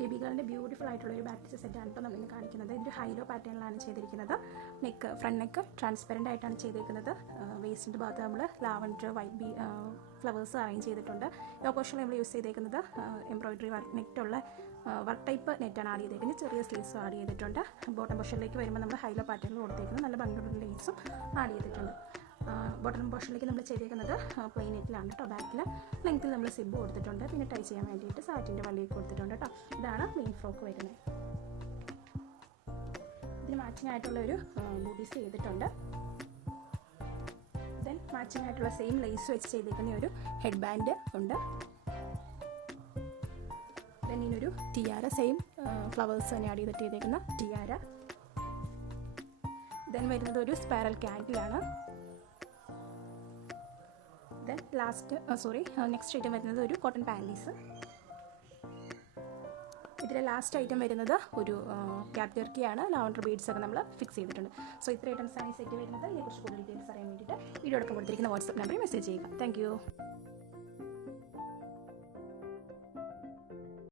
Baby ഗേളിൻ്റെ beautiful ആയിട്ടുള്ളൊരു back സെറ്റാണ് ഇപ്പോൾ നമ്മൾ കാണിക്കുന്നത്. ഇതൊരു ഹൈലോ പാറ്റേണിലാണ് ചെയ്തിരിക്കുന്നത്. ഫ്രണ്ട് നെക്ക് ട്രാൻസ്പെറൻ്റ് ആയിട്ടാണ് ചെയ്തിരിക്കുന്നത്. വേസ്റ്റിൻ്റെ ഭാഗത്ത് നമ്മൾ ലാവൻഡർ വൈറ്റ് ഫ്ലവേഴ്സ് അറേഞ്ച് ചെയ്തിട്ടുണ്ട്. പോർഷനിൽ നമ്മൾ യൂസ് ചെയ്തേക്കുന്നത് എംബ്രോയിഡറി വർക്ക് നെറ്റുള്ള വർക്ക് ടൈപ്പ് നെറ്റാണ് ആഡ് ചെയ്തേക്കുന്നത്. ചെറിയ സ്ലീവ്സും ആഡ് ചെയ്തിട്ടുണ്ട്. ബോട്ടം പോർഷനിലേക്ക് വരുമ്പോൾ നമ്മൾ ഹൈലോ പാറ്റേണിൽ കൊടുത്തേക്കുന്നത് നല്ല ഭംഗിയുള്ള ലേസും ആഡ് ചെയ്തിട്ടുണ്ട്. ബോട്ടം പോർഷനിലേക്ക് നമ്മൾ ചെയ്തേക്കുന്നത് പ്ലെയിൻ നെറ്റിലാണ് കേട്ടോ. ബാക്കിൽ ലെങ്ത്തിൽ നമ്മൾ സിബ് കൊടുത്തിട്ടുണ്ട്. പിന്നെ ടൈ ചെയ്യാൻ വേണ്ടിയിട്ട് സാറ്റിൻ്റെ വള്ളിയൊക്കെ കൊടുത്തിട്ടുണ്ട് കേട്ടോ. ഇതാണ് മെയിൻ ഫ്രോക്ക് വരുന്നത്. ഇതിന് മാച്ചിങ് ആയിട്ടുള്ളൊരു ബൂട്ടീസ് ചെയ്തിട്ടുണ്ട്. ദെൻ മാച്ചിങ് ആയിട്ടുള്ള സെയിം ലേസ് വെച്ച് ചെയ്തേക്കുന്ന ഒരു ഹെഡ് ബാൻഡ് ഉണ്ട്. ദെൻ ഇതിനൊരു ടിയാര, സെയിം ഫ്ലവേഴ്സ് തന്നെ ആഡ് ചെയ്തിട്ട് ചെയ്തേക്കുന്ന ടിയാര. ദെൻ വരുന്നത് ഒരു സ്പൈറൽ ക്യാൻഡിലാണ്. ദെൻ നെക്സ്റ്റ് ഐറ്റം വരുന്നത് ഒരു കോട്ടൺ പാൻറ്റീസ്. ഇതിലെ ലാസ്റ്റ് ഐറ്റം വരുന്നത് ഒരു ക്യാപ് ജെർക്കിയാണ്. ലാവൻഡർ ബീഡ്സ് ഒക്കെ നമ്മൾ ഫിക്സ് ചെയ്തിട്ടുണ്ട്. സോ ഇത്ര ഐറ്റംസാണ് ഈ സെറ്റ് വരുന്നത്. ഇതിനെക്കുറിച്ച് കൂടുതൽ ഡീറ്റെയിൽസ് അറിയാൻ വേണ്ടിയിട്ട് വീഡിയോ എടുക്കാൻ കൊടുത്തിരിക്കുന്ന വാട്സ്ആപ്പ് നമ്പറിൽ മെസ്സേജ് ചെയ്യുക. താങ്ക്